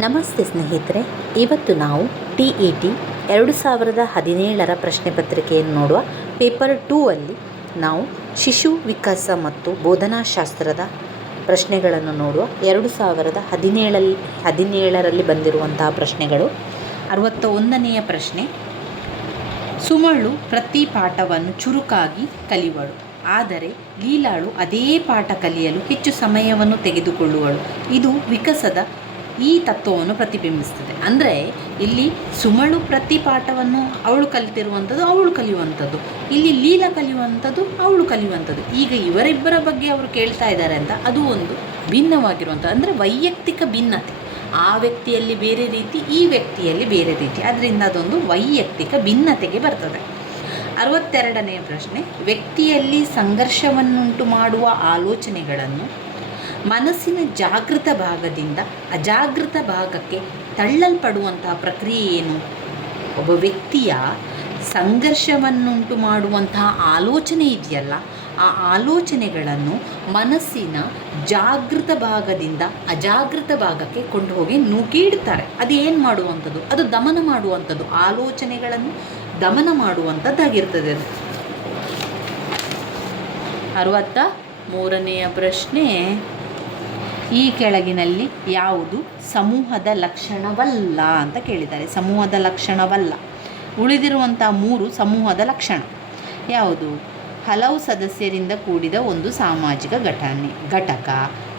ನಮಸ್ತೆ ಸ್ನೇಹಿತರೆ, ಇವತ್ತು ನಾವು TET 2017 ಪ್ರಶ್ನೆ ಪತ್ರಿಕೆಯನ್ನು ನೋಡುವ. ಪೇಪರ್ 2 ಅಲ್ಲಿ ನಾವು ಶಿಶು ವಿಕಾಸ ಮತ್ತು ಬೋಧನಾಶಾಸ್ತ್ರದ ಪ್ರಶ್ನೆಗಳನ್ನು ನೋಡುವ. 2017ರಲ್ಲಿ ಬಂದಿರುವಂತಹ ಪ್ರಶ್ನೆಗಳು. 61ನೆಯ ಪ್ರಶ್ನೆ, ಸುಮಳು ಪ್ರತಿ ಪಾಠವನ್ನು ಚುರುಕಾಗಿ ಕಲಿಯುವಳು, ಆದರೆ ಲೀಲಾಳು ಅದೇ ಪಾಠ ಕಲಿಯಲು ಹೆಚ್ಚು ಸಮಯವನ್ನು ತೆಗೆದುಕೊಳ್ಳುವಳು. ಇದು ವಿಕಾಸದ ಈ ತತ್ವವನ್ನು ಪ್ರತಿಬಿಂಬಿಸ್ತದೆ. ಅಂದರೆ ಇಲ್ಲಿ ಸುಮಳು ಪ್ರತಿ ಪಾಠವನ್ನು ಅವಳು ಕಲಿಯುವಂಥದ್ದು, ಇಲ್ಲಿ ಲೀಲಾ ಕಲಿಯುವಂಥದ್ದು, ಅವಳು ಕಲಿಯುವಂಥದ್ದು. ಈಗ ಇವರಿಬ್ಬರ ಬಗ್ಗೆ ಅವರು ಕೇಳ್ತಾ ಇದ್ದಾರೆ ಅಂತ ಅದು ಒಂದು ಭಿನ್ನವಾಗಿರುವಂಥದ್ದು, ಅಂದರೆ ವೈಯಕ್ತಿಕ ಭಿನ್ನತೆ. ಆ ವ್ಯಕ್ತಿಯಲ್ಲಿ ಬೇರೆ ರೀತಿ, ಈ ವ್ಯಕ್ತಿಯಲ್ಲಿ ಬೇರೆ ರೀತಿ, ಅದರಿಂದ ಅದೊಂದು ವೈಯಕ್ತಿಕ ಭಿನ್ನತೆಗೆ ಬರ್ತದೆ. 62ನೆಯ ಪ್ರಶ್ನೆ, ವ್ಯಕ್ತಿಯಲ್ಲಿ ಸಂಘರ್ಷವನ್ನುಂಟು ಮಾಡುವ ಆಲೋಚನೆಗಳನ್ನು ಮನಸ್ಸಿನ ಜಾಗೃತ ಭಾಗದಿಂದ ಅಜಾಗೃತ ಭಾಗಕ್ಕೆ ತಳ್ಳಲ್ಪಡುವಂತಹ ಪ್ರಕ್ರಿಯೆ ಏನು? ಒಬ್ಬ ವ್ಯಕ್ತಿಯ ಸಂಘರ್ಷವನ್ನುಂಟು ಮಾಡುವಂತಹ ಆಲೋಚನೆ ಇದೆಯಲ್ಲ, ಆ ಆಲೋಚನೆಗಳನ್ನು ಮನಸ್ಸಿನ ಜಾಗೃತ ಭಾಗದಿಂದ ಅಜಾಗೃತ ಭಾಗಕ್ಕೆ ಕೊಂಡು ಹೋಗಿ ನೂಕಿಡ್ತಾರೆ. ಅದು ಏನು ಮಾಡುವಂಥದ್ದು? ಅದು ದಮನ ಮಾಡುವಂಥದ್ದು, ಆಲೋಚನೆಗಳನ್ನು ದಮನ ಮಾಡುವಂಥದ್ದಾಗಿರ್ತದೆ ಅದು. 63ನೆಯ ಪ್ರಶ್ನೆ, ಈ ಕೆಳಗಿನಲ್ಲಿ ಯಾವುದು ಸಮೂಹದ ಲಕ್ಷಣವಲ್ಲ ಅಂತ ಕೇಳಿದ್ದಾರೆ. ಸಮೂಹದ ಲಕ್ಷಣವಲ್ಲ. ಉಳಿದಿರುವಂಥ 3 ಸಮೂಹದ ಲಕ್ಷಣ ಯಾವುದು? ಹಲವು ಸದಸ್ಯರಿಂದ ಕೂಡಿದ ಒಂದು ಸಾಮಾಜಿಕ ಘಟಕ,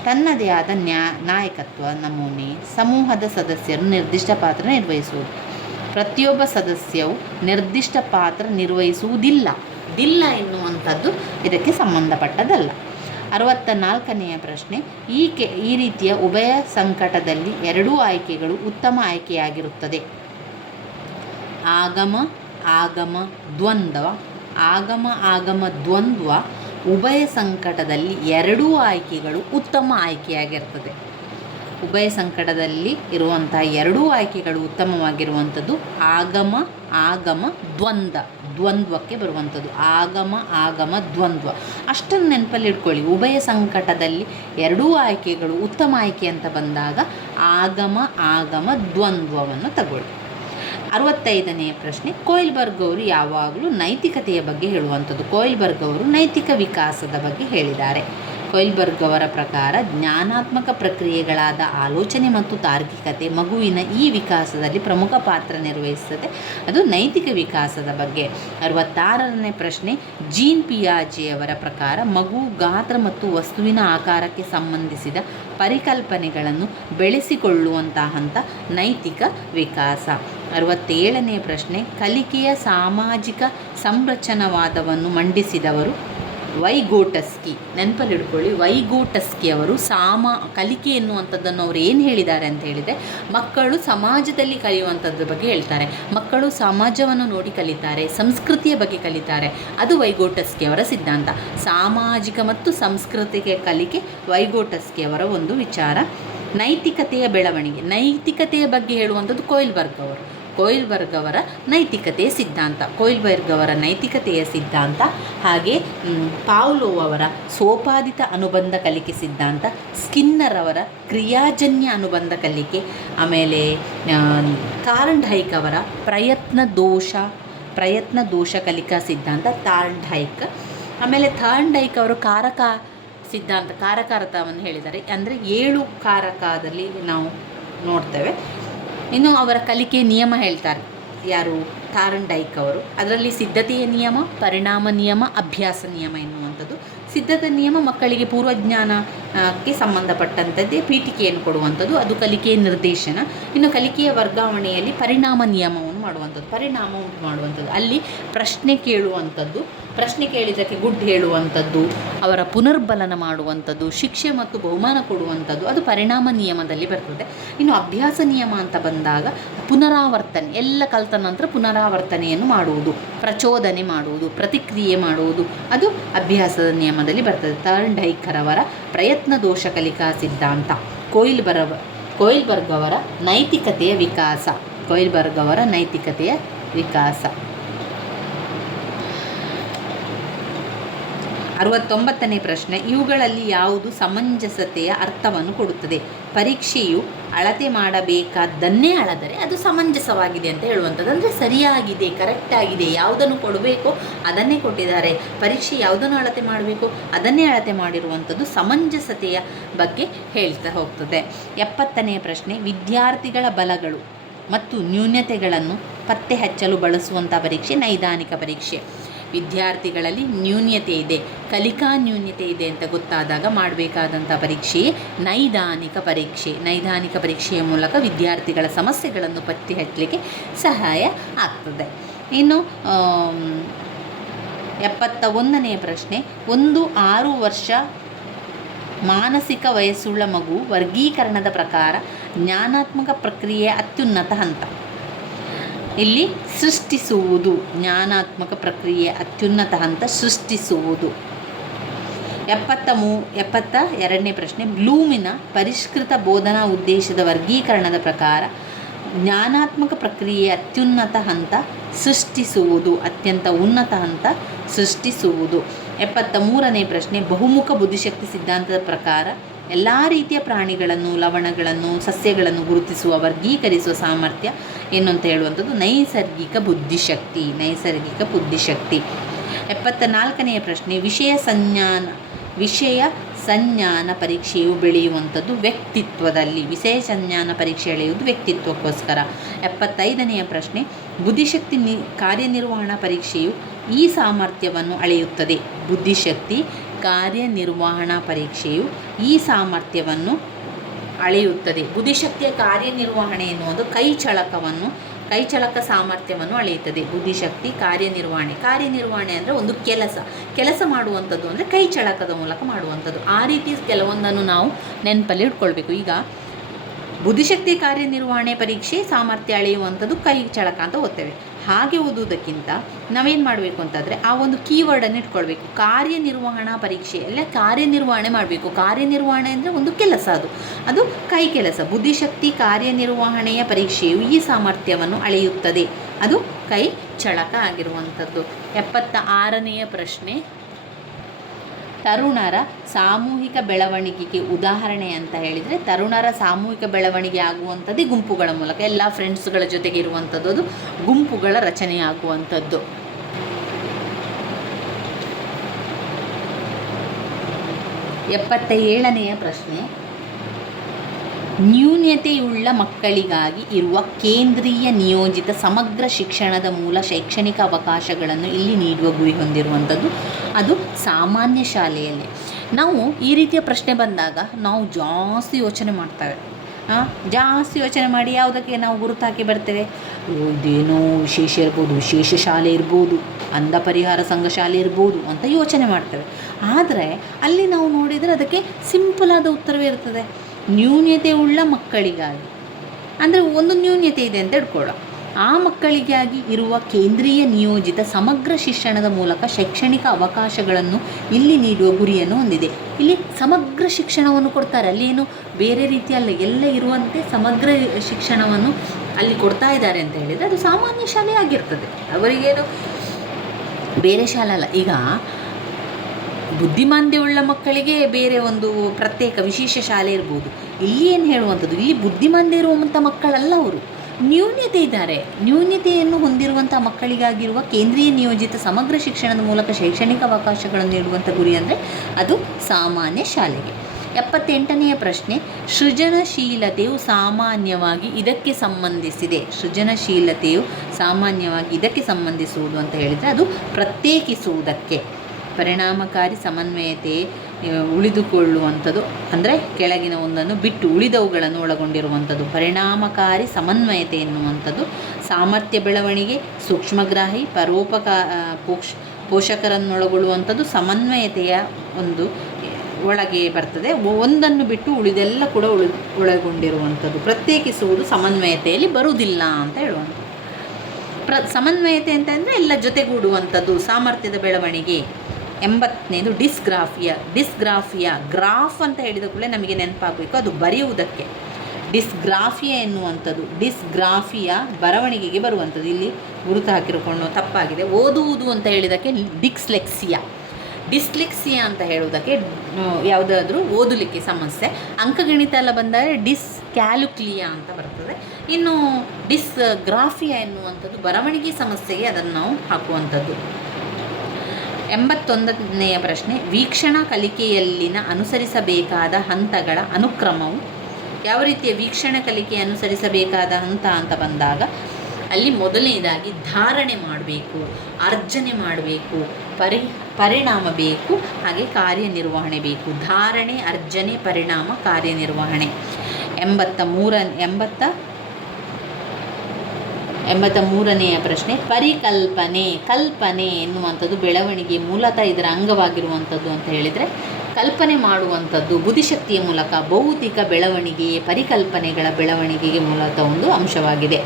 ತನ್ನದೇ ಆದ ನಾಯಕತ್ವ ನಮೂನೆ, ಸಮೂಹದ ಸದಸ್ಯರು ನಿರ್ದಿಷ್ಟ ಪಾತ್ರ ನಿರ್ವಹಿಸುವುದು. ಪ್ರತಿಯೊಬ್ಬ ಸದಸ್ಯವು ನಿರ್ದಿಷ್ಟ ಪಾತ್ರ ನಿರ್ವಹಿಸುವುದಿಲ್ಲ ಎನ್ನುವಂಥದ್ದು ಇದಕ್ಕೆ ಸಂಬಂಧಪಟ್ಟದಲ್ಲ. 64ನೆಯ ಪ್ರಶ್ನೆ, ಈ ರೀತಿಯ ಉಭಯ ಸಂಕಟದಲ್ಲಿ ಎರಡೂ ಆಯ್ಕೆಗಳು ಉತ್ತಮ ಆಯ್ಕೆಯಾಗಿರುತ್ತದೆ. ಆಗಮ ದ್ವಂದ್ವ ಉಭಯ ಸಂಕಟದಲ್ಲಿ ಎರಡೂ ಆಯ್ಕೆಗಳು ಉತ್ತಮ ಆಯ್ಕೆಯಾಗಿರ್ತದೆ. ಉಭಯ ಸಂಕಟದಲ್ಲಿ ಇರುವಂತಹ ಎರಡೂ ಆಯ್ಕೆಗಳು ಉತ್ತಮವಾಗಿರುವಂಥದ್ದು ಆಗಮ ದ್ವಂದ್ವಕ್ಕೆ ಬರುವಂಥದ್ದು. ಆಗಮ ದ್ವಂದ್ವ ಅಷ್ಟನ್ನು ನೆನಪಲ್ಲಿ ಇಟ್ಕೊಳ್ಳಿ. ಉಭಯ ಸಂಕಟದಲ್ಲಿ ಎರಡೂ ಆಯ್ಕೆಗಳು ಉತ್ತಮ ಆಯ್ಕೆ ಅಂತ ಬಂದಾಗ ಆಗಮ ದ್ವಂದ್ವವನ್ನು ತಗೊಳ್ಳಿ. 65ನೆಯ ಪ್ರಶ್ನೆ, ಕೊಯ್ಲ್ಬರ್ಗ್ ಅವರು ಯಾವಾಗಲೂ ನೈತಿಕತೆಯ ಬಗ್ಗೆ ಹೇಳುವಂಥದ್ದು. ಕೊಯ್ಲ್ಬರ್ಗ್ ಅವರು ನೈತಿಕ ವಿಕಾಸದ ಬಗ್ಗೆ ಹೇಳಿದ್ದಾರೆ. ಕೊಯ್ಲ್ಬರ್ಗ್ ಅವರ ಪ್ರಕಾರ ಜ್ಞಾನಾತ್ಮಕ ಪ್ರಕ್ರಿಯೆಗಳಾದ ಆಲೋಚನೆ ಮತ್ತು ತಾರ್ಕಿಕತೆ ಮಗುವಿನ ಈ ವಿಕಾಸದಲ್ಲಿ ಪ್ರಮುಖ ಪಾತ್ರ ನಿರ್ವಹಿಸುತ್ತದೆ. ಅದು ನೈತಿಕ ವಿಕಾಸದ ಬಗ್ಗೆ. 66ನೇ ಪ್ರಶ್ನೆ, ಜೀನ್ ಪಿಯಾಜೆಯವರ ಪ್ರಕಾರ ಮಗು ಗಾತ್ರ ಮತ್ತು ವಸ್ತುವಿನ ಆಕಾರಕ್ಕೆ ಸಂಬಂಧಿಸಿದ ಪರಿಕಲ್ಪನೆಗಳನ್ನು ಬೆಳೆಸಿಕೊಳ್ಳುವಂತಹ ಹಂತ ನೈತಿಕ ವಿಕಾಸ. 67ನೇ ಪ್ರಶ್ನೆ, ಕಲಿಕೆಯ ಸಾಮಾಜಿಕ ಸಂರಚನವಾದವನ್ನು ಮಂಡಿಸಿದವರು ವೈಗೋಟಸ್ಕಿ. ನೆನಪಲ್ಲಿ ಹಿಡ್ಕೊಳ್ಳಿ, ವೈಗೋಟಸ್ಕಿ ಅವರು ಕಲಿಕೆ ಎನ್ನುವಂಥದ್ದನ್ನು ಅವರು ಏನು ಹೇಳಿದ್ದಾರೆ ಅಂತ ಹೇಳಿದರೆ, ಮಕ್ಕಳು ಸಮಾಜದಲ್ಲಿ ಕಲಿಯುವಂಥದ್ರ ಬಗ್ಗೆ ಹೇಳ್ತಾರೆ. ಮಕ್ಕಳು ಸಮಾಜವನ್ನು ನೋಡಿ ಕಲಿತಾರೆ, ಸಂಸ್ಕೃತಿಯ ಬಗ್ಗೆ ಕಲಿತಾರೆ. ಅದು ವೈಗೋಟಸ್ಕಿ ಅವರ ಸಿದ್ಧಾಂತ. ಸಾಮಾಜಿಕ ಮತ್ತು ಸಾಂಸ್ಕೃತಿಕ ಕಲಿಕೆ ವೈಗೋಟಸ್ಕಿ ಅವರ ಒಂದು ವಿಚಾರ. ನೈತಿಕತೆಯ ಬೆಳವಣಿಗೆ, ನೈತಿಕತೆಯ ಬಗ್ಗೆ ಹೇಳುವಂಥದ್ದು ಕೊಯ್ಲ್ಬರ್ಗ್ ಅವರ ನೈತಿಕತೆಯ ಸಿದ್ಧಾಂತ. ಹಾಗೆ ಪಾವ್ಲೋವ್ ಅವರ ಸೋಪಾದಿತ ಅನುಬಂಧ ಕಲಿಕೆ ಸಿದ್ಧಾಂತ, ಸ್ಕಿನ್ನರ್ ಅವರ ಕ್ರಿಯಾಜನ್ಯ ಅನುಬಂಧ ಕಲಿಕೆ, ಆಮೇಲೆ ಥಾರ್ನ್ಡೈಕ್ ಅವರ ಪ್ರಯತ್ನ ದೋಷ ಕಲಿಕಾ ಸಿದ್ಧಾಂತ ಥಾರ್ನ್ಡೈಕ್. ಆಮೇಲೆ ಥಾರ್ನ್ಡೈಕ್ ಅವರು ಕಾರಕ ಸಿದ್ಧಾಂತ, ಕಾರಕಾರ್ಥವನ್ನು ಹೇಳಿದ್ದಾರೆ. ಅಂದರೆ 7 ಕಾರಕದಲ್ಲಿ ನಾವು ನೋಡ್ತೇವೆ. ಇನ್ನು ಅವರ ಕಲಿಕೆ ನಿಯಮ ಹೇಳ್ತಾರೆ ಯಾರು? ಥಾರ್ನ್ಡೈಕ್ ಅವರು. ಅದರಲ್ಲಿ ಸಿದ್ಧತೆಯ ನಿಯಮ, ಪರಿಣಾಮ ನಿಯಮ, ಅಭ್ಯಾಸ ನಿಯಮ ಎನ್ನುವಂಥದ್ದು. ಸಿದ್ಧತೆ ನಿಯಮ ಮಕ್ಕಳಿಗೆ ಪೂರ್ವಜ್ಞಾನಕ್ಕೆ ಸಂಬಂಧಪಟ್ಟಂಥದ್ದೇ ಪೀಠಿಕೆಯನ್ನು ಕೊಡುವಂಥದ್ದು, ಅದು ಕಲಿಕೆಯ ನಿರ್ದೇಶನ. ಇನ್ನು ಕಲಿಕೆಯ ವರ್ಗಾವಣೆಯಲ್ಲಿ ಪರಿಣಾಮ ನಿಯಮವನ್ನು ಮಾಡುವಂಥದ್ದು, ಅಲ್ಲಿ ಪ್ರಶ್ನೆ ಕೇಳಿದ್ದಕ್ಕೆ ಗುಡ್ ಹೇಳುವಂಥದ್ದು, ಅವರ ಪುನರ್ಬಲನ ಮಾಡುವಂಥದ್ದು, ಶಿಕ್ಷೆ ಮತ್ತು ಬಹುಮಾನ ಕೊಡುವಂಥದ್ದು, ಅದು ಪರಿಣಾಮ ನಿಯಮದಲ್ಲಿ ಬರ್ತದೆ. ಇನ್ನು ಅಭ್ಯಾಸ ನಿಯಮ ಅಂತ ಬಂದಾಗ ಪುನರಾವರ್ತನೆ, ಎಲ್ಲ ಕಲಿತ ನಂತರ ಪುನರಾವರ್ತನೆಯನ್ನು ಮಾಡುವುದು, ಪ್ರಚೋದನೆ ಮಾಡುವುದು, ಪ್ರತಿಕ್ರಿಯೆ ಮಾಡುವುದು, ಅದು ಅಭ್ಯಾಸದ ನಿಯಮದಲ್ಲಿ ಬರ್ತದೆ. ಥಾರ್ನ್ಡೈಕ್ ಅವರ ಪ್ರಯತ್ನ ದೋಷ ಕಲಿಕಾ ಸಿದ್ಧಾಂತ. ಕೊಯ್ಲ್ಬರ್ಗ್ ಅವರ ನೈತಿಕತೆಯ ವಿಕಾಸ. 69ನೇ ಪ್ರಶ್ನೆ, ಇವುಗಳಲ್ಲಿ ಯಾವುದು ಸಮಂಜಸತೆಯ ಅರ್ಥವನ್ನು ಕೊಡುತ್ತದೆ? ಪರೀಕ್ಷೆಯು ಅಳತೆ ಮಾಡಬೇಕಾದ್ದನ್ನೇ ಅಳದರೆ ಅದು ಸಮಂಜಸವಾಗಿದೆ ಅಂತ ಹೇಳುವಂಥದ್ದು. ಅಂದರೆ ಸರಿಯಾಗಿದೆ, ಕರೆಕ್ಟಾಗಿದೆ, ಯಾವುದನ್ನು ಕೊಡಬೇಕೋ ಅದನ್ನೇ ಕೊಟ್ಟಿದ್ದಾರೆ. ಪರೀಕ್ಷೆ ಯಾವುದನ್ನು ಅಳತೆ ಮಾಡಬೇಕು ಅದನ್ನೇ ಅಳತೆ ಮಾಡಿರುವಂಥದ್ದು ಸಮಂಜಸತೆಯ ಬಗ್ಗೆ ಹೇಳ್ತಾ ಹೋಗ್ತದೆ. 70ನೇ ಪ್ರಶ್ನೆ, ವಿದ್ಯಾರ್ಥಿಗಳ ಬಲಗಳು ಮತ್ತು ನ್ಯೂನತೆಗಳನ್ನು ಪತ್ತೆ ಹಚ್ಚಲು ಬಳಸುವಂಥ ಪರೀಕ್ಷೆ ನೈದಾನಿಕ ಪರೀಕ್ಷೆ. ವಿದ್ಯಾರ್ಥಿಗಳಲ್ಲಿ ನ್ಯೂನ್ಯತೆ ಇದೆ, ಕಲಿಕಾ ನ್ಯೂನ್ಯತೆ ಇದೆ ಅಂತ ಗೊತ್ತಾದಾಗ ಮಾಡಬೇಕಾದಂಥ ಪರೀಕ್ಷೆಯೇ ನೈದಾನಿಕ ಪರೀಕ್ಷೆ. ನೈದಾನಿಕ ಪರೀಕ್ಷೆಯ ಮೂಲಕ ವಿದ್ಯಾರ್ಥಿಗಳ ಸಮಸ್ಯೆಗಳನ್ನು ಪತ್ತೆ ಹಚ್ಚಲಿಕ್ಕೆ ಸಹಾಯ ಆಗ್ತದೆ. ಇನ್ನು 71ನೇ ಪ್ರಶ್ನೆ, 1-6 ವರ್ಷ ಮಾನಸಿಕ ವಯಸ್ಸುಳ್ಳ ಮಗು ವರ್ಗೀಕರಣದ ಪ್ರಕಾರ ಜ್ಞಾನಾತ್ಮಕ ಪ್ರಕ್ರಿಯೆಯ ಅತ್ಯುನ್ನತ ಹಂತ. ಇಲ್ಲಿ ಸೃಷ್ಟಿಸುವುದು, ಜ್ಞಾನಾತ್ಮಕ ಪ್ರಕ್ರಿಯೆಯ ಅತ್ಯುನ್ನತ ಹಂತ ಸೃಷ್ಟಿಸುವುದು. 72ನೇ ಪ್ರಶ್ನೆ, ಬ್ಲೂಮಿನ ಪರಿಷ್ಕೃತ ಬೋಧನಾ ಉದ್ದೇಶದ ವರ್ಗೀಕರಣದ ಪ್ರಕಾರ ಜ್ಞಾನಾತ್ಮಕ ಪ್ರಕ್ರಿಯೆಯ ಅತ್ಯುನ್ನತ ಹಂತ ಸೃಷ್ಟಿಸುವುದು, ಅತ್ಯಂತ ಉನ್ನತ ಹಂತ ಸೃಷ್ಟಿಸುವುದು. 73ನೇ ಪ್ರಶ್ನೆ, ಬಹುಮುಖ ಬುದ್ಧಿಶಕ್ತಿ ಸಿದ್ಧಾಂತದ ಪ್ರಕಾರ ಎಲ್ಲ ರೀತಿಯ ಪ್ರಾಣಿಗಳನ್ನು, ಲವಣಗಳನ್ನು, ಸಸ್ಯಗಳನ್ನು ಗುರುತಿಸುವ, ವರ್ಗೀಕರಿಸುವ ಸಾಮರ್ಥ್ಯ ಏನು ಅಂತ ಹೇಳುವಂಥದ್ದು ನೈಸರ್ಗಿಕ ಬುದ್ಧಿಶಕ್ತಿ. ನೈಸರ್ಗಿಕ ಬುದ್ಧಿಶಕ್ತಿ. 74ನೇ ಪ್ರಶ್ನೆ, ವಿಷಯ ಸಂಜ್ಞಾನ ಪರೀಕ್ಷೆಯು ಬೆಳೆಯುವಂಥದ್ದು ವ್ಯಕ್ತಿತ್ವದಲ್ಲಿ. ವಿಷಯ ಸಂಜ್ಞಾನ ಪರೀಕ್ಷೆ ಎಳೆಯುವುದು ವ್ಯಕ್ತಿತ್ವಕ್ಕೋಸ್ಕರ. 75ನೆಯ ಪ್ರಶ್ನೆ, ಬುದ್ಧಿಶಕ್ತಿ ಕಾರ್ಯನಿರ್ವಹಣಾ ಪರೀಕ್ಷೆಯು ಈ ಸಾಮರ್ಥ್ಯವನ್ನು ಅಳೆಯುತ್ತದೆ. ಬುದ್ಧಿಶಕ್ತಿ ಕಾರ್ಯನಿರ್ವಹಣಾ ಪರೀಕ್ಷೆಯು ಈ ಸಾಮರ್ಥ್ಯವನ್ನು ಅಳೆಯುತ್ತದೆ. ಬುದ್ಧಿಶಕ್ತಿಯ ಕಾರ್ಯನಿರ್ವಹಣೆ ಎನ್ನುವುದು ಕೈಚಳಕ ಸಾಮರ್ಥ್ಯವನ್ನು ಅಳೆಯುತ್ತದೆ. ಬುದ್ಧಿಶಕ್ತಿ ಕಾರ್ಯನಿರ್ವಹಣೆ ಅಂದರೆ ಒಂದು ಕೆಲಸ ಮಾಡುವಂಥದ್ದು ಅಂದರೆ ಕೈಚಳಕದ ಮೂಲಕ ಮಾಡುವಂಥದ್ದು. ಆ ರೀತಿ ಕೆಲವೊಂದನ್ನು ನಾವು ನೆನಪಲ್ಲಿ ಇಟ್ಕೊಳ್ಬೇಕು. ಈಗ ಬುದ್ಧಿಶಕ್ತಿ ಕಾರ್ಯನಿರ್ವಹಣೆ ಪರೀಕ್ಷೆ ಸಾಮರ್ಥ್ಯ ಅಳೆಯುವಂಥದ್ದು ಕೈಚಳಕ ಅಂತ ಓದ್ತೇವೆ. ಹಾಗೆ ಓದುವುದಕ್ಕಿಂತ ನಾವೇನು ಮಾಡಬೇಕು ಅಂತಂದರೆ ಆ ಒಂದು ಕೀವರ್ಡನ್ನು ಇಟ್ಕೊಳ್ಬೇಕು. ಕಾರ್ಯನಿರ್ವಹಣಾ ಪರೀಕ್ಷೆಯಲ್ಲೇ ಕಾರ್ಯನಿರ್ವಹಣೆ ಮಾಡಬೇಕು. ಕಾರ್ಯನಿರ್ವಹಣೆ ಅಂದರೆ ಒಂದು ಕೆಲಸ, ಅದು ಕೈ ಕೆಲಸ. ಬುದ್ಧಿಶಕ್ತಿ ಕಾರ್ಯನಿರ್ವಹಣೆಯ ಪರೀಕ್ಷೆಯು ಈ ಸಾಮರ್ಥ್ಯವನ್ನು ಅಳೆಯುತ್ತದೆ, ಅದು ಕೈ ಚಳಕ ಆಗಿರುವಂಥದ್ದು. 76ನೆಯ ಪ್ರಶ್ನೆ, ತರುಣರ ಸಾಮೂಹಿಕ ಬೆಳವಣಿಗೆಗೆ ಉದಾಹರಣೆ ಅಂತ ಹೇಳಿದರೆ, ತರುಣರ ಸಾಮೂಹಿಕ ಬೆಳವಣಿಗೆ ಆಗುವಂಥದ್ದು ಗುಂಪುಗಳ ಮೂಲಕ. ಎಲ್ಲ ಫ್ರೆಂಡ್ಸ್ಗಳ ಜೊತೆಗೆ ಇರುವಂಥದ್ದು, ಅದು ಗುಂಪುಗಳ ರಚನೆ ಆಗುವಂಥದ್ದು. 77ನೆಯ ಪ್ರಶ್ನೆ, ನ್ಯೂನತೆಯುಳ್ಳ ಮಕ್ಕಳಿಗಾಗಿ ಇರುವ ಕೇಂದ್ರೀಯ ನಿಯೋಜಿತ ಸಮಗ್ರ ಶಿಕ್ಷಣದ ಮೂಲ ಶೈಕ್ಷಣಿಕ ಅವಕಾಶಗಳನ್ನು ಇಲ್ಲಿ ನೀಡುವ ಗುರಿ ಹೊಂದಿರುವಂಥದ್ದು, ಅದು ಸಾಮಾನ್ಯ ಶಾಲೆಯಲ್ಲಿ. ನಾವು ಈ ರೀತಿಯ ಪ್ರಶ್ನೆ ಬಂದಾಗ ನಾವು ಜಾಸ್ತಿ ಯೋಚನೆ ಮಾಡ್ತೇವೆ. ಜಾಸ್ತಿ ಯೋಚನೆ ಮಾಡಿ ಯಾವುದಕ್ಕೆ ನಾವು ಗುರುತು ಹಾಕಿ ಬರ್ತೇವೆ, ಇದೇನೋ ವಿಶೇಷ ಇರ್ಬೋದು, ವಿಶೇಷ ಶಾಲೆ ಇರ್ಬೋದು, ಅಂಧ ಪರಿಹಾರ ಸಂಘ ಶಾಲೆ ಇರ್ಬೋದು ಅಂತ ಯೋಚನೆ ಮಾಡ್ತೇವೆ. ಆದರೆ ಅಲ್ಲಿ ನಾವು ನೋಡಿದರೆ ಅದಕ್ಕೆ ಸಿಂಪಲಾದ ಉತ್ತರವೇ ಇರ್ತದೆ. ನ್ಯೂನತೆ ಉಳ್ಳ ಮಕ್ಕಳಿಗಾಗಿ ಅಂದರೆ ಒಂದು ನ್ಯೂನತೆ ಇದೆ ಅಂತ ಇಟ್ಕೊಳ್ಳೋ, ಆ ಮಕ್ಕಳಿಗಾಗಿ ಇರುವ ಕೇಂದ್ರೀಯ ನಿಯೋಜಿತ ಸಮಗ್ರ ಶಿಕ್ಷಣದ ಮೂಲಕ ಶೈಕ್ಷಣಿಕ ಅವಕಾಶಗಳನ್ನು ಇಲ್ಲಿ ನೀಡುವ ಗುರಿಯನ್ನು ಹೊಂದಿದೆ. ಇಲ್ಲಿ ಸಮಗ್ರ ಶಿಕ್ಷಣವನ್ನು ಕೊಡ್ತಾರೆ, ಅಲ್ಲೇನು ಬೇರೆ ರೀತಿಯಲ್ಲ, ಎಲ್ಲ ಇರುವಂತೆ ಸಮಗ್ರ ಶಿಕ್ಷಣವನ್ನು ಅಲ್ಲಿ ಕೊಡ್ತಾ ಇದ್ದಾರೆ ಅಂತ ಹೇಳಿದರೆ ಅದು ಸಾಮಾನ್ಯ ಶಾಲೆ ಆಗಿರ್ತದೆ. ಅವರಿಗೇನು ಬೇರೆ ಶಾಲೆ ಅಲ್ಲ. ಈಗ ಬುದ್ಧಿಮಾಂದ್ಯ ಉಳ್ಳ ಮಕ್ಕಳಿಗೆ ಬೇರೆ ಒಂದು ಪ್ರತ್ಯೇಕ ವಿಶೇಷ ಶಾಲೆ ಇರ್ಬೋದು. ಇಲ್ಲಿ ಏನು ಹೇಳುವಂಥದ್ದು, ಇಲ್ಲಿ ಬುದ್ಧಿಮಾಂದ್ಯ ಇರುವಂಥ ಮಕ್ಕಳಲ್ಲ, ಅವರು ನ್ಯೂನತೆ ಇದ್ದಾರೆ. ನ್ಯೂನತೆಯನ್ನು ಹೊಂದಿರುವಂಥ ಮಕ್ಕಳಿಗಾಗಿರುವ ಕೇಂದ್ರೀಯ ನಿಯೋಜಿತ ಸಮಗ್ರ ಶಿಕ್ಷಣದ ಮೂಲಕ ಶೈಕ್ಷಣಿಕ ಅವಕಾಶಗಳನ್ನು ನೀಡುವಂಥ ಗುರಿ ಅಂದರೆ ಅದು ಸಾಮಾನ್ಯ ಶಾಲೆಗೆ. 78ನೆಯ ಪ್ರಶ್ನೆ, ಸೃಜನಶೀಲತೆಯು ಸಾಮಾನ್ಯವಾಗಿ ಇದಕ್ಕೆ ಸಂಬಂಧಿಸಿದೆ. ಸೃಜನಶೀಲತೆಯು ಸಾಮಾನ್ಯವಾಗಿ ಇದಕ್ಕೆ ಸಂಬಂಧಿಸುವುದು ಅಂತ ಹೇಳಿದರೆ ಅದು ಪ್ರತ್ಯೇಕಿಸುವುದಕ್ಕೆ. ಪರಿಣಾಮಕಾರಿ ಸಮನ್ವಯತೆ ಉಳಿದುಕೊಳ್ಳುವಂಥದ್ದು ಅಂದರೆ ಕೆಳಗಿನ ಒಂದನ್ನು ಬಿಟ್ಟು ಉಳಿದವುಗಳನ್ನು ಒಳಗೊಂಡಿರುವಂಥದ್ದು. ಪರಿಣಾಮಕಾರಿ ಸಮನ್ವಯತೆ ಎನ್ನುವಂಥದ್ದು ಸಾಮರ್ಥ್ಯ ಬೆಳವಣಿಗೆ, ಸೂಕ್ಷ್ಮಗ್ರಾಹಿ, ಪೋಷಕರನ್ನೊಳಗೊಳ್ಳುವಂಥದ್ದು ಸಮನ್ವಯತೆಯ ಒಂದು ಒಳಗೆ ಬರ್ತದೆ. ಒಂದನ್ನು ಬಿಟ್ಟು ಉಳಿದೆಲ್ಲ ಕೂಡ ಒಳಗೊಂಡಿರುವಂಥದ್ದು. ಪ್ರತ್ಯೇಕಿಸುವುದು ಸಮನ್ವಯತೆಯಲ್ಲಿ ಬರುವುದಿಲ್ಲ ಅಂತ ಹೇಳುವಂಥದ್ದು. ಸಮನ್ವಯತೆ ಅಂತಂದರೆ ಎಲ್ಲ ಜೊತೆಗೂಡುವಂಥದ್ದು, ಸಾಮರ್ಥ್ಯದ ಬೆಳವಣಿಗೆ. 80ನೇದು ಡಿಸ್ಗ್ರಾಫಿಯಾ. ಗ್ರಾಫ್ ಅಂತ ಹೇಳಿದ ಕೂಡಲೇ ನಮಗೆ ನೆನಪಾಗಬೇಕು ಅದು ಬರೆಯುವುದಕ್ಕೆ. ಡಿಸ್ಗ್ರಾಫಿಯಾ ಎನ್ನುವಂಥದ್ದು, ಡಿಸ್ಗ್ರಾಫಿಯಾ ಬರವಣಿಗೆಗೆ ಬರುವಂಥದ್ದು. ಇಲ್ಲಿ ಗುರುತು ಹಾಕಿರುಕೊಂಡು ತಪ್ಪಾಗಿದೆ. ಓದುವುದು ಅಂತ ಹೇಳಿದಕ್ಕೆ ಡಿಸ್ಲೆಕ್ಸಿಯಾ ಅಂತ ಹೇಳುವುದಕ್ಕೆ ಯಾವುದಾದ್ರೂ ಓದಲಿಕ್ಕೆ ಸಮಸ್ಯೆ. ಅಂಕಗಣಿತ ಎಲ್ಲ ಬಂದರೆ ಡಿಸ್ಕ್ಯಾಲ್ಕುಲಿಯಾ ಅಂತ ಬರ್ತದೆ. ಇನ್ನು ಡಿಸ್ಗ್ರಾಫಿಯಾ ಎನ್ನುವಂಥದ್ದು ಬರವಣಿಗೆ ಸಮಸ್ಯೆಗೆ ಅದನ್ನು ನಾವು ಹಾಕುವಂಥದ್ದು. 81ನೆಯ ಪ್ರಶ್ನೆ, ವೀಕ್ಷಣಾ ಕಲಿಕೆಯಲ್ಲಿನ ಅನುಸರಿಸಬೇಕಾದ ಹಂತಗಳ ಅನುಕ್ರಮವು. ಯಾವ ರೀತಿಯ ವೀಕ್ಷಣ ಕಲಿಕೆ ಅನುಸರಿಸಬೇಕಾದ ಹಂತ ಅಂತ ಬಂದಾಗ ಅಲ್ಲಿ ಮೊದಲನೇದಾಗಿ ಧಾರಣೆ ಮಾಡಬೇಕು, ಅರ್ಜನೆ ಮಾಡಬೇಕು, ಪರಿಣಾಮ ಬೇಕು, ಹಾಗೆ ಕಾರ್ಯನಿರ್ವಹಣೆ ಬೇಕು. ಧಾರಣೆ, ಅರ್ಜನೆ, ಪರಿಣಾಮ, ಕಾರ್ಯನಿರ್ವಹಣೆ. 83ನೆಯ ಪ್ರಶ್ನೆ, ಪರಿಕಲ್ಪನೆ. ಕಲ್ಪನೆ ಎನ್ನುವಂಥದ್ದು ಬೆಳವಣಿಗೆ ಮೂಲತಃ ಇದರ ಅಂಗವಾಗಿರುವಂಥದ್ದು ಅಂತ ಹೇಳಿದರೆ, ಕಲ್ಪನೆ ಮಾಡುವಂಥದ್ದು ಬುದ್ಧಿಶಕ್ತಿಯ ಮೂಲಕ ಬೌದ್ಧಿಕ ಬೆಳವಣಿಗೆಯೇ ಪರಿಕಲ್ಪನೆಗಳ ಬೆಳವಣಿಗೆಗೆ ಮೂಲತಃ ಒಂದು ಅಂಶವಾಗಿದೆ.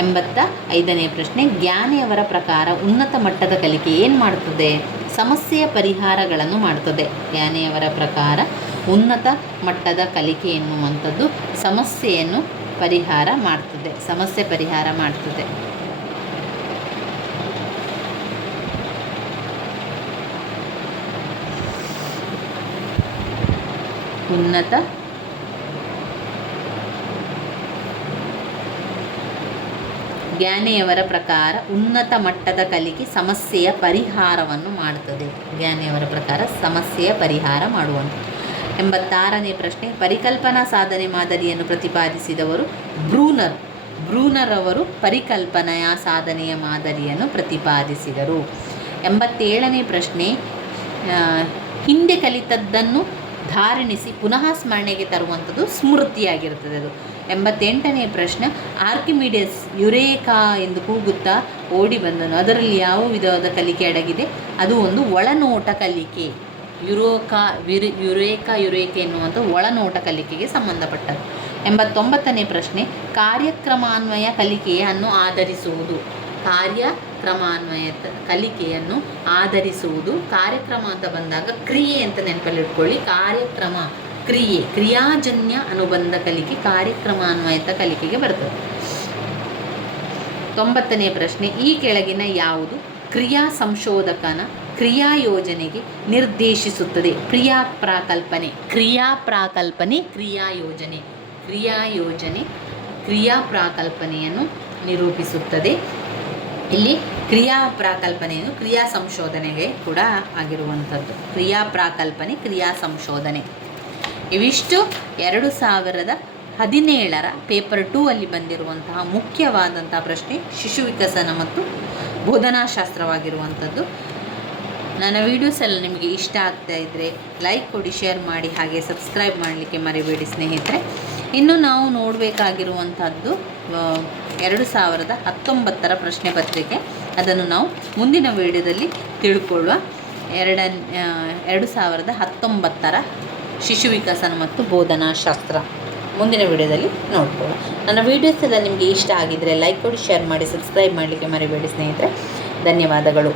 85ನೇ ಪ್ರಶ್ನೆ, ಜ್ಞಾನಿಯವರ ಪ್ರಕಾರ ಉನ್ನತ ಮಟ್ಟದ ಕಲಿಕೆ ಏನು ಮಾಡುತ್ತದೆ? ಸಮಸ್ಯೆಯ ಪರಿಹಾರಗಳನ್ನು ಮಾಡುತ್ತದೆ. ಜ್ಞಾನಿಯವರ ಪ್ರಕಾರ ಉನ್ನತ ಮಟ್ಟದ ಕಲಿಕೆ ಎನ್ನುವಂಥದ್ದು ಸಮಸ್ಯೆ ಪರಿಹಾರ ಮಾಡ್ತದೆ. ಜ್ಞಾನಿಯವರ ಪ್ರಕಾರ ಉನ್ನತ ಮಟ್ಟದ ಕಲಿಕೆ ಸಮಸ್ಯೆಯ ಪರಿಹಾರವನ್ನು ಮಾಡುತ್ತದೆ. ಜ್ಞಾನಿಯವರ ಪ್ರಕಾರ ಸಮಸ್ಯೆಯ ಪರಿಹಾರ ಮಾಡುವಂಥದ್ದು. 86ನೇ ಪ್ರಶ್ನೆ, ಪರಿಕಲ್ಪನಾ ಸಾಧನೆ ಮಾದರಿಯನ್ನು ಪ್ರತಿಪಾದಿಸಿದವರು ಬ್ರೂನರ್ ಅವರು ಪರಿಕಲ್ಪನೆಯ ಸಾಧನೆಯ ಮಾದರಿಯನ್ನು ಪ್ರತಿಪಾದಿಸಿದರು. 87ನೇ ಪ್ರಶ್ನೆ, ಹಿಂದೆ ಕಲಿತದ್ದನ್ನು ಧಾರಣಿಸಿ ಪುನಃ ಸ್ಮರಣೆಗೆ ತರುವಂಥದ್ದು ಸ್ಮೃತಿಯಾಗಿರ್ತದೆ ಅದು. 88ನೇ ಪ್ರಶ್ನೆ, ಆರ್ಕಿಮಿಡಿಯಸ್ ಯುರೇಕಾ ಎಂದು ಕೂಗುತ್ತಾ ಓಡಿ ಬಂದನು. ಅದರಲ್ಲಿ ಯಾವ ವಿಧವಾದ ಕಲಿಕೆ ಅಡಗಿದೆ? ಅದು ಒಂದು ಒಳನೋಟ ಕಲಿಕೆ. ಯುರೇಕಾ ಎನ್ನುವಂಥ ಒಳನೋಟ ಕಲಿಕೆಗೆ ಸಂಬಂಧಪಟ್ಟದ್ದು. 89ನೇ ಪ್ರಶ್ನೆ, ಕಾರ್ಯಕ್ರಮಾನ್ವಯ ಕಲಿಕೆಯನ್ನು ಆಧರಿಸುವುದು. ಕಲಿಕೆಯನ್ನು ಆಧರಿಸುವುದು. ಕಾರ್ಯಕ್ರಮ ಅಂತ ಬಂದಾಗ ಕ್ರಿಯೆ ಅಂತ ನೆನಪಲ್ಲಿಟ್ಕೊಳ್ಳಿ. ಕಾರ್ಯಕ್ರಮ, ಕ್ರಿಯಾಜನ್ಯ ಅನುಬಂಧ ಕಲಿಕೆ ಕಾರ್ಯಕ್ರಮಾನ್ವಯತ ಕಲಿಕೆಗೆ ಬರ್ತದೆ. 90ನೇ ಪ್ರಶ್ನೆ, ಈ ಕೆಳಗಿನ ಯಾವುದು ಕ್ರಿಯಾ ಸಂಶೋಧಕನ ಕ್ರಿಯಾ ಯೋಜನೆಗೆ ನಿರ್ದೇಶಿಸುತ್ತದೆ? ಕ್ರಿಯಾ ಪ್ರಾಕಲ್ಪನೆಯನ್ನು ನಿರೂಪಿಸುತ್ತದೆ. ಇಲ್ಲಿ ಕ್ರಿಯಾ ಪ್ರಾಕಲ್ಪನೆಯನ್ನು ಕ್ರಿಯಾ ಸಂಶೋಧನೆಗೆ ಕೂಡ ಆಗಿರುವಂಥದ್ದು. ಕ್ರಿಯಾ ಪ್ರಾಕಲ್ಪನೆ, ಕ್ರಿಯಾ ಸಂಶೋಧನೆ. ಇವಿಷ್ಟು 2017ರ ಪೇಪರ್ 2 ಅಲ್ಲಿ ಬಂದಿರುವಂತಹ ಮುಖ್ಯವಾದಂತಹ ಪ್ರಶ್ನೆ ಶಿಶು ವಿಕಸನ ಮತ್ತು ಬೋಧನಾಶಾಸ್ತ್ರವಾಗಿರುವಂಥದ್ದು. ನನ್ನ ವೀಡಿಯೋಸ್ ಎಲ್ಲ ನಿಮಗೆ ಇಷ್ಟ ಆಗ್ತಾ ಇದ್ದರೆ ಲೈಕ್ ಕೊಡಿ, ಶೇರ್ ಮಾಡಿ, ಹಾಗೆ ಸಬ್ಸ್ಕ್ರೈಬ್ ಮಾಡಲಿಕ್ಕೆ ಮರಿಬೇಡಿ ಸ್ನೇಹಿತರೆ. ಇನ್ನು ನಾವು ನೋಡಬೇಕಾಗಿರುವಂಥದ್ದು 2019ರ ಪ್ರಶ್ನೆ ಪತ್ರಿಕೆ. ಅದನ್ನು ನಾವು ಮುಂದಿನ ವೀಡಿಯೋದಲ್ಲಿ ತಿಳ್ಕೊಳ್ಳುವ. 2019ರ ಶಿಶು ವಿಕಸನ ಮತ್ತು ಬೋಧನಾಶಾಸ್ತ್ರ ಮುಂದಿನ ವೀಡಿಯೋದಲ್ಲಿ ನೋಡ್ಕೊಳ್ಳೋಣ. ನನ್ನ ವೀಡಿಯೋಸ್ ಎಲ್ಲ ನಿಮಗೆ ಇಷ್ಟ ಆಗಿದ್ದರೆ ಲೈಕ್ ಕೊಡಿ, ಶೇರ್ ಮಾಡಿ, ಸಬ್ಸ್ಕ್ರೈಬ್ ಮಾಡಲಿಕ್ಕೆ ಮರಿಬೇಡಿ ಸ್ನೇಹಿತರೆ. ಧನ್ಯವಾದಗಳು.